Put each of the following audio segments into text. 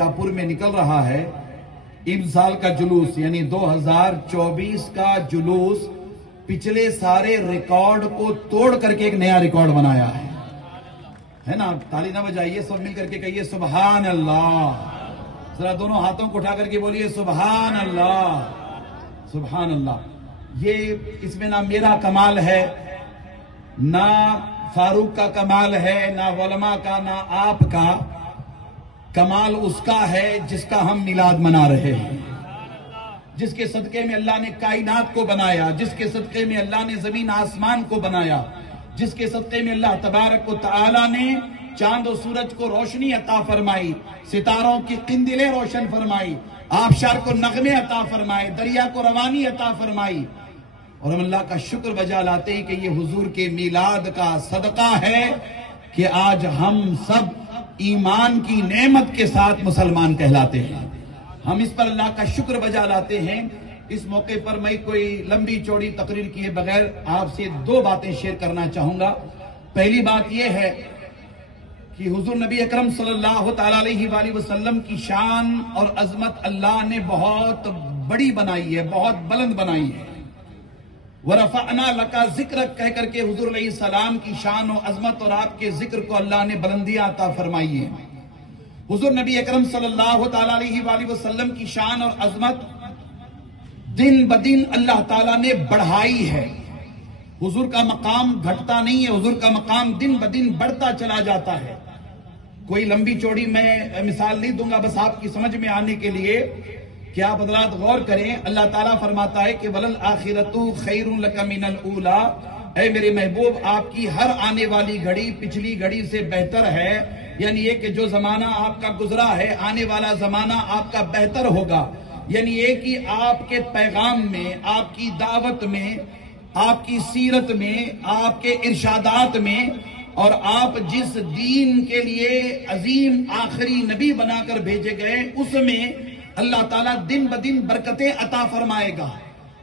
بیجاپور میں نکل رہا ہے امسال کا جلوس، یعنی 2024 کا جلوس پچھلے سارے ریکارڈ کو توڑ کر کے ایک نیا ریکارڈ بنایا ہے نا؟ تالی نہ بجائیے، سب مل کر کے کہیے سبحان اللہ، ذرا دونوں ہاتھوں کو اٹھا کر کے بولیے سبحان اللہ، سبحان اللہ۔ یہ اس میں نہ میرا کمال ہے، نہ فاروق کا کمال ہے، نہ علماء کا، نہ آپ کا کمال اس کا ہے جس کا ہم میلاد منا رہے ہیں، جس کے صدقے میں اللہ نے کائنات کو بنایا، جس کے صدقے میں اللہ نے زمین آسمان کو بنایا، جس کے صدقے میں اللہ تبارک و تعالی نے چاند و سورج کو روشنی عطا فرمائی، ستاروں کی قندلیں روشن فرمائی، آبشار کو نغمے عطا فرمائے، دریا کو روانی عطا فرمائی، اور ہم اللہ کا شکر بجا لاتے ہیں کہ یہ حضور کے میلاد کا صدقہ ہے کہ آج ہم سب ایمان کی نعمت کے ساتھ مسلمان کہلاتے ہیں۔ ہم اس پر اللہ کا شکر بجا لاتے ہیں۔ اس موقع پر میں کوئی لمبی چوڑی تقریر کیے بغیر آپ سے دو باتیں شیئر کرنا چاہوں گا۔ پہلی بات یہ ہے کہ حضور نبی اکرم صلی اللہ تعالیٰ علیہ وآلہ وسلم کی شان اور عظمت اللہ نے بہت بڑی بنائی ہے، بہت بلند بنائی ہے۔ وَرَفَعْنَا لَكَ ذِكْرَكَ کہہ کر کے حضور علیہ السلام کی شان و عظمت اور آپ کے ذکر کو اللہ نے بلندیاں عطا فرمائی ہے۔ حضور نبی اکرم صلی اللہ تعالیٰ علیہ وآلہ وسلم کی شان اور عظمت دن بدن اللہ تعالیٰ نے بڑھائی ہے۔ حضور کا مقام گھٹتا نہیں ہے، حضور کا مقام دن بدن بڑھتا چلا جاتا ہے۔ کوئی لمبی چوڑی میں مثال نہیں دوں گا، بس آپ کی سمجھ میں آنے کے لیے کہ آپ حضرات غور کریں۔ اللہ تعالیٰ فرماتا ہے کہ وَلَلْآخِرَةُ خَيْرٌ لَكَ مِنَ الْأُولَىٰ، اے میرے محبوب آپ کی ہر آنے والی گھڑی پچھلی گھڑی سے بہتر ہے، یعنی یہ کہ جو زمانہ آپ کا گزرا ہے آنے والا زمانہ آپ کا بہتر ہوگا، یعنی یہ کہ آپ کے پیغام میں، آپ کی دعوت میں، آپ کی سیرت میں، آپ کے ارشادات میں، اور آپ جس دین کے لیے عظیم آخری نبی بنا کر بھیجے گئے اس میں اللہ تعالیٰ دن بدن برکتیں عطا فرمائے گا۔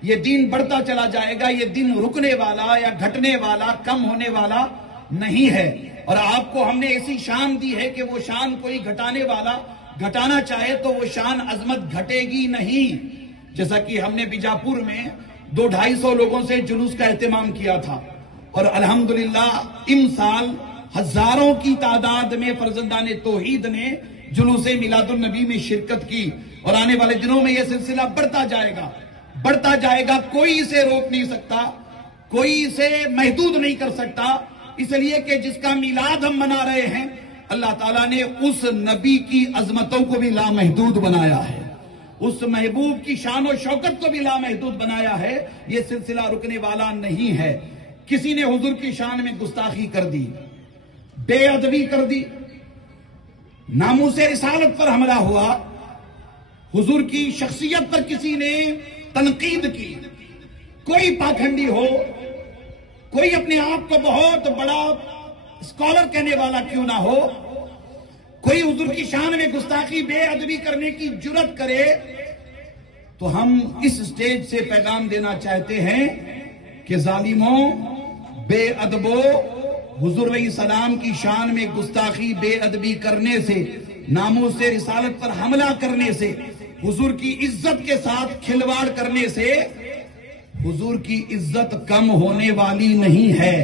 یہ دین بڑھتا چلا جائے گا، یہ دن رکنے والا یا گھٹنے والا، کم ہونے والا نہیں ہے۔ اور آپ کو ہم نے ایسی شان دی ہے کہ وہ شان کوئی گھٹانے والا گھٹانا چاہے تو وہ شان عظمت گھٹے گی نہیں۔ جیسا کہ ہم نے بیجاپور میں 200-250 لوگوں سے جلوس کا اہتمام کیا تھا، اور الحمدللہ ان سال ہزاروں کی تعداد میں فرزندان توحید نے جلوس میلاد النبی میں شرکت کی، اور آنے والے دنوں میں یہ سلسلہ بڑھتا جائے گا، کوئی اسے روک نہیں سکتا، کوئی اسے محدود نہیں کر سکتا، اس لیے کہ جس کا میلاد ہم منا رہے ہیں اللہ تعالیٰ نے اس نبی کی عظمتوں کو بھی لامحدود بنایا ہے، اس محبوب کی شان و شوکت کو بھی لامحدود بنایا ہے۔ یہ سلسلہ رکنے والا نہیں ہے۔ کسی نے حضور کی شان میں گستاخی کر دی، بے ادبی کر دی، ناموس رسالت پر حملہ ہوا، حضور کی شخصیت پر کسی نے تنقید کی، کوئی پاکھنڈی ہو، کوئی اپنے آپ کو بہت بڑا اسکالر کہنے والا کیوں نہ ہو، کوئی حضور کی شان میں گستاخی بے ادبی کرنے کی جرات کرے، تو ہم اس سٹیج سے پیغام دینا چاہتے ہیں کہ ظالموں، بے ادبوں، حضور علیہ السلام کی شان میں گستاخی بے ادبی کرنے سے، ناموس رسالت پر حملہ کرنے سے، حضور کی عزت کے ساتھ کھلواڑ کرنے سے حضور کی عزت کم ہونے والی نہیں ہے،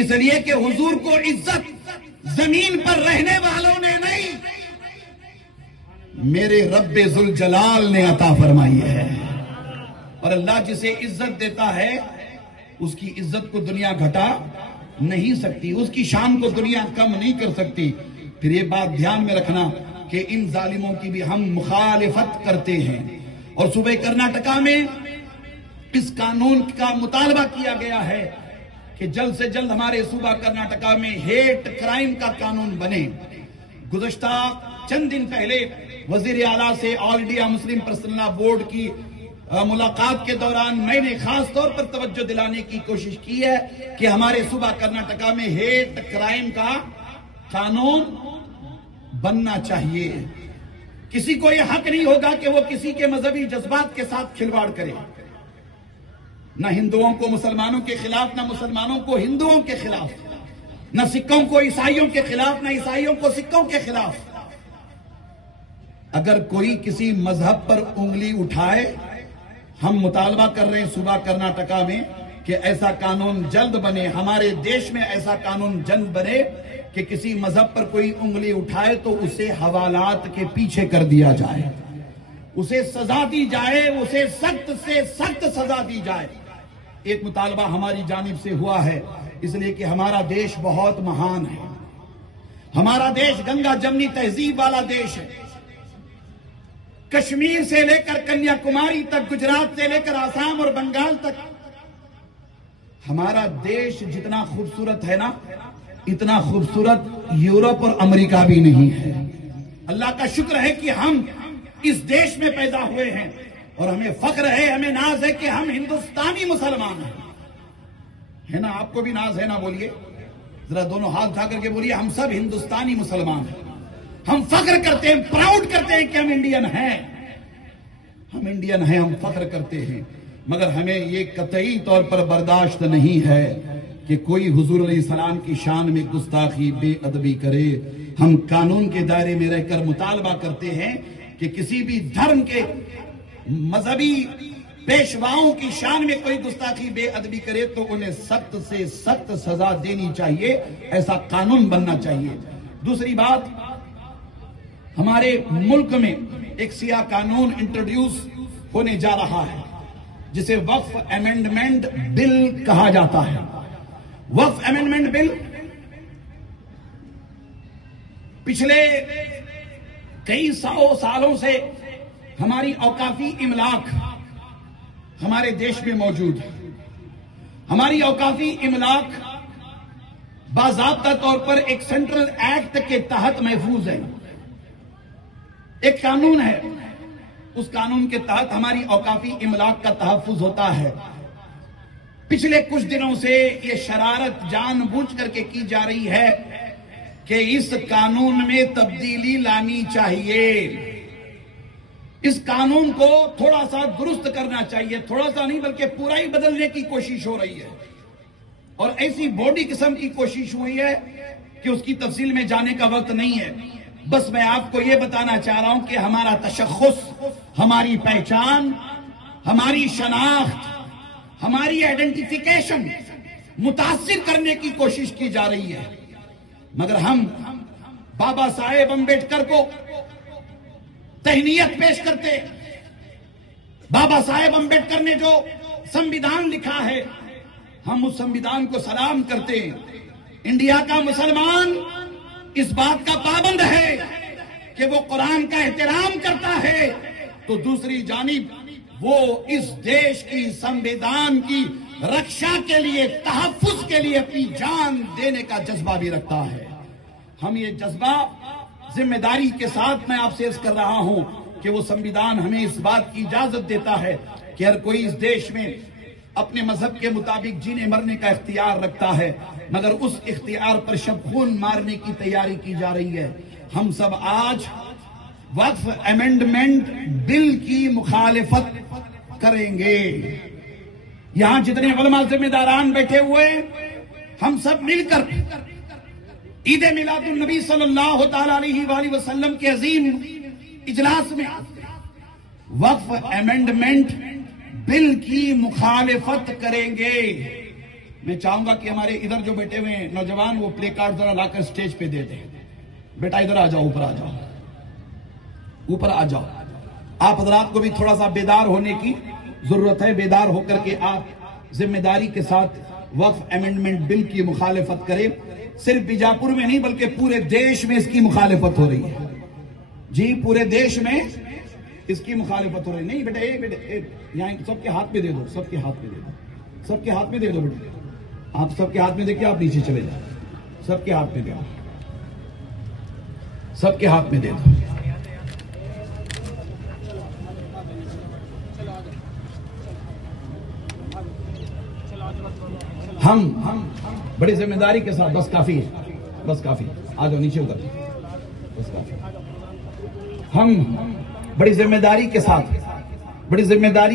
اس لیے کہ حضور کو عزت زمین پر رہنے والوں نے نہیں، میرے رب ذوالجلال نے عطا فرمائی ہے۔ اور اللہ جسے عزت دیتا ہے اس کی عزت کو دنیا گھٹا نہیں سکتی، اس کی شان کو دنیا کم نہیں کر سکتی۔ پھر یہ بات دھیان میں رکھنا کہ ان ظالموں کی بھی ہم مخالفت کرتے ہیں، اور صوبہ کرناٹکا میں اس قانون کا مطالبہ کیا گیا ہے کہ جلد سے جلد ہمارے صوبہ کرناٹکا میں ہیٹ کرائم کا قانون بنے۔ گزشتہ چند دن پہلے وزیر اعلیٰ سے آل انڈیا مسلم پرسنل لا بورڈ کی ملاقات کے دوران میں نے خاص طور پر توجہ دلانے کی کوشش کی ہے کہ ہمارے صوبہ کرناٹکا میں ہیٹ کرائم کا قانون بننا چاہیے۔ کسی کو یہ حق نہیں ہوگا کہ وہ کسی کے مذہبی جذبات کے ساتھ کھلواڑ کرے، نہ ہندوؤں کو مسلمانوں کے خلاف، نہ مسلمانوں کو ہندوؤں کے خلاف، نہ سکھوں کو عیسائیوں کے خلاف، نہ عیسائیوں کو سکھوں کے خلاف۔ اگر کوئی کسی مذہب پر انگلی اٹھائے، ہم مطالبہ کر رہے ہیں صوبہ کرناٹکا میں کہ ایسا قانون جلد بنے، ہمارے دیش میں ایسا قانون جلد بنے کہ کسی مذہب پر کوئی انگلی اٹھائے تو اسے حوالات کے پیچھے کر دیا جائے، اسے سزا دی جائے، اسے سخت سے سخت سزا دی جائے۔ ایک مطالبہ ہماری جانب سے ہوا ہے، اس لیے کہ ہمارا دیش بہت مہان ہے، ہمارا دیش گنگا جمنی تہذیب والا دیش ہے، کشمیر سے لے کر کنیا کماری تک، گجرات سے لے کر آسام اور بنگال تک، ہمارا دیش جتنا خوبصورت ہے نا، اتنا خوبصورت یورپ اور امریکہ بھی نہیں ہے۔ اللہ کا شکر ہے کہ ہم اس دیش میں پیدا ہوئے ہیں، اور ہمیں فخر ہے، ہمیں ناز ہے کہ ہم ہندوستانی مسلمان ہیں، ہے نا؟ آپ کو بھی ناز ہے نا؟ بولیے ذرا، دونوں ہاتھ اٹھا کر کے بولیے، ہم سب ہندوستانی مسلمان ہیں، ہم فخر کرتے ہیں، پراؤڈ کرتے ہیں کہ ہم انڈین ہیں، ہم انڈین ہیں، ہم فخر کرتے ہیں۔ مگر ہمیں یہ قطعی طور پر برداشت نہیں ہے کہ کوئی حضور علیہ السلام کی شان میں گستاخی، بے ادبی کرے۔ ہم قانون کے دائرے میں رہ کر مطالبہ کرتے ہیں کہ کسی بھی دھرم کے مذہبی پیشواؤں کی شان میں کوئی گستاخی، بے ادبی کرے تو انہیں سخت سے سخت سزا دینی چاہیے، ایسا قانون بننا چاہیے۔ دوسری بات، ہمارے ملک میں ایک سیاہ قانون انٹروڈیوس ہونے جا رہا ہے جسے وقف امینڈمنٹ بل کہا جاتا ہے۔ وقف امینڈمنٹ بل پچھلے کئی سالوں سے ہماری اوقافی املاک ہمارے دیش میں موجود ہے۔ ہماری اوقافی املاک باضابطہ طور پر ایک سینٹرل ایکٹ کے تحت محفوظ ہے، ایک قانون ہے، اس قانون کے تحت ہماری اوقافی املاک کا تحفظ ہوتا ہے۔ پچھلے کچھ دنوں سے یہ شرارت جان بوجھ کر کے کی جا رہی ہے کہ اس قانون میں تبدیلی لانی چاہیے، اس قانون کو تھوڑا سا درست کرنا چاہیے، تھوڑا سا نہیں بلکہ پورا ہی بدلنے کی کوشش ہو رہی ہے، اور ایسی بوڈی قسم کی کوشش ہوئی ہے کہ اس کی تفصیل میں جانے کا وقت نہیں ہے۔ بس میں آپ کو یہ بتانا چاہ رہا ہوں کہ ہمارا تشخص، ہماری پہچان، ہماری شناخت، ہماری آئیڈینٹیفیکیشن متاثر کرنے کی کوشش کی جا رہی ہے، مگر ہم بابا صاحب امبیڈکر کو تہنیت پیش کرتے۔ بابا صاحب امبیڈکر نے جو سمویدھان لکھا ہے، ہم اس سمویدھان کو سلام کرتے ہیں۔ انڈیا کا مسلمان اس بات کا پابند ہے کہ وہ قرآن کا احترام کرتا ہے، تو دوسری جانب وہ اس دیش کی سمویدھان کی رکشا کے لیے، تحفظ کے لیے اپنی جان دینے کا جذبہ بھی رکھتا ہے۔ ہم یہ جذبہ ذمہ داری کے ساتھ، میں آپ سے عرض کر رہا ہوں کہ وہ سمویدھان ہمیں اس بات کی اجازت دیتا ہے کہ ہر کوئی اس دیش میں اپنے مذہب کے مطابق جینے مرنے کا اختیار رکھتا ہے، مگر اس اختیار پر شب خون مارنے کی تیاری کی جا رہی ہے۔ ہم سب آج وقف امینڈمنٹ بل کی مخالفت کریں گے۔ یہاں جتنے علماء ذمہ داران بیٹھے ہوئے، ہم سب مل کر عید میلاد النبی صلی اللہ تعالی علیہ وآلہ وسلم کے عظیم اجلاس میں وقف امینڈمنٹ بل کی مخالفت کریں گے۔ میں چاہوں گا کہ ہمارے ادھر جو بیٹھے ہوئے ہیں نوجوان، وہ پلے کارڈ ذرا لا کر سٹیج پہ دے دیں۔ بیٹا ادھر آ جاؤ، اوپر آ جاؤ، اوپر آ جاؤ۔ آپ حضرات کو بھی تھوڑا سا بیدار ہونے کی ضرورت ہے، بیدار ہو کر کے آپ ذمہ داری کے ساتھ وقف امینڈمنٹ بل کی مخالفت کریں۔ صرف بیجاپور میں نہیں بلکہ پورے دیش میں اس کی مخالفت ہو رہی ہے۔ جی، پورے دیش میں اس کی مخالفت ہو رہی ہے۔ نہیں بیٹے، یہاں سب کے ہاتھ میں دے دو، سب کے ہاتھ میں دے دو، سب کے ہاتھ میں دے دو بیٹے۔ آپ سب کے ہاتھ میں دے کے آپ نیچے چلے جائیں، سب کے ہاتھ میں دے دو، سب کے ہاتھ میں دے دو۔ ہم بڑی ذمہ داری کے ساتھ، بس کافی ہے، بس کافی، آ جاؤ نیچے اتر، بس کافی۔ ہم بڑی ذمہ داری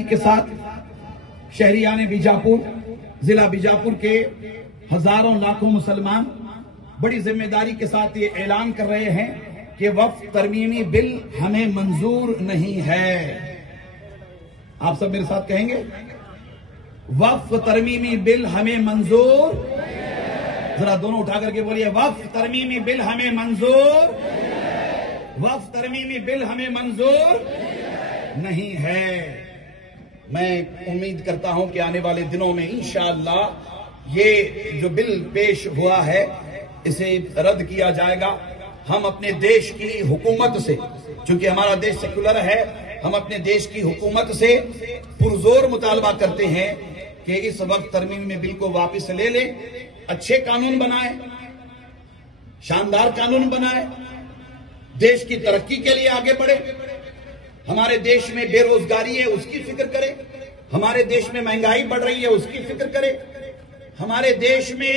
کے ساتھ شہریان بیجاپور، ضلع بیجاپور کے ہزاروں لاکھوں مسلمان بڑی ذمہ داری کے ساتھ یہ اعلان کر رہے ہیں کہ کہ وقف ترمیمی بل ہمیں منظور نہیں ہے. آپ سب میرے ساتھ کہیں گے وقف ترمیمی بل ہمیں منظور. ذرا دونوں اٹھا کر کے بولیے وقف ترمیمی بل ہمیں منظور. وقف ترمیمی بل ہمیں منظور نہیں ہے. میں امید کرتا ہوں کہ آنے والے دنوں میں انشاءاللہ یہ جو بل پیش ہوا ہے اسے رد کیا جائے گا. ہم اپنے دیش کی حکومت سے، چونکہ ہمارا دیش سیکولر ہے، ہم اپنے دیش کی حکومت سے پرزور مطالبہ کرتے ہیں کہ اس وقت ترمیم میں بل کو واپس لے لیں، اچھے قانون بنائیں، شاندار قانون بنائیں، دیش کی ترقی کے لیے آگے بڑھے. ہمارے دیش میں بے روزگاری ہے اس کی فکر کرے، ہمارے دیش میں مہنگائی بڑھ رہی ہے اس کی فکر کرے، ہمارے دیش میں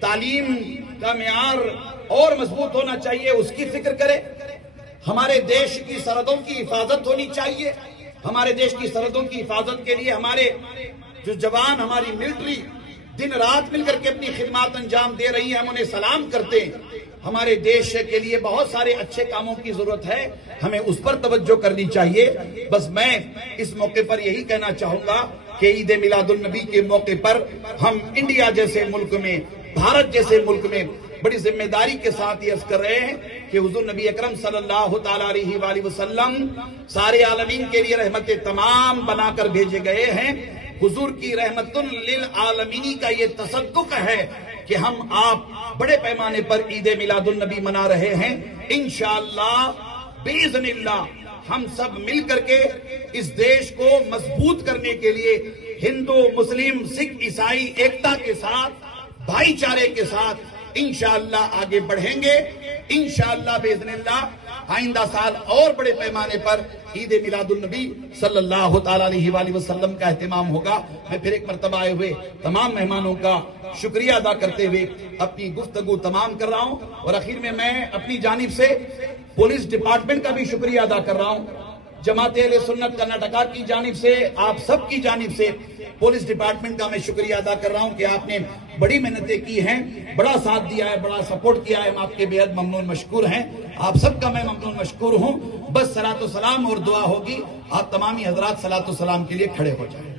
تعلیم کا معیار اور مضبوط ہونا چاہیے اس کی فکر کرے، ہمارے دیش کی سرحدوں کی حفاظت ہونی چاہیے. ہمارے دیش کی سرحدوں کی حفاظت کے لیے ہمارے جو جوان، ہماری ملٹری دن رات مل کر کے اپنی خدمات انجام دے رہی ہیں، ہم انہیں سلام کرتے ہیں. ہمارے دیش کے لیے بہت سارے اچھے کاموں کی ضرورت ہے، ہمیں اس پر توجہ کرنی چاہیے. بس میں اس موقع پر یہی کہنا چاہوں گا کہ عید میلاد النبی کے موقع پر ہم انڈیا جیسے ملک میں، بھارت جیسے ملک میں بڑی ذمہ داری کے ساتھ یہ عرض کر رہے ہیں کہ حضور نبی اکرم صلی اللہ تعالیٰ علیہ وآلہ وسلم سارے عالمین کے لیے رحمت تمام بنا کر بھیجے گئے ہیں. حضور کی رحمت للعالمین کا یہ تصدق ہے کہ ہم آپ بڑے پیمانے پر عید میلاد النبی منا رہے ہیں. انشاءاللہ باذن اللہ ہم سب مل کر کے اس دیش کو مضبوط کرنے کے لیے ہندو، مسلم، سکھ، عیسائی ایکتا کے ساتھ، بھائی چارے کے ساتھ انشاءاللہ آگے بڑھیں گے. انشاءاللہ باذن اللہ آئندہ سال اور بڑے پیمانے پر عید میلاد النبی صلی اللہ تعالیٰ علیہ وآلہ وسلم کا اہتمام ہوگا. میں پھر ایک مرتبہ آئے ہوئے تمام مہمانوں کا شکریہ ادا کرتے ہوئے اپنی گفتگو تمام کر رہا ہوں، اور آخر میں اپنی جانب سے پولیس ڈپارٹمنٹ کا بھی شکریہ ادا کر رہا ہوں. جماعت اہل سنت کرناٹکا کی جانب سے، آپ سب کی جانب سے پولیس ڈپارٹمنٹ کا میں شکریہ ادا کر رہا ہوں کہ آپ نے بڑی محنتیں کی ہیں، بڑا ساتھ دیا ہے، بڑا سپورٹ کیا ہے. ہم آپ کے بے حد ممنون مشکور ہیں. آپ سب کا میں ممنون مشکور ہوں. بس صلاۃ و سلام اور دعا ہوگی. آپ تمامی حضرات صلاۃ و سلام کے لیے کھڑے ہو جائیں.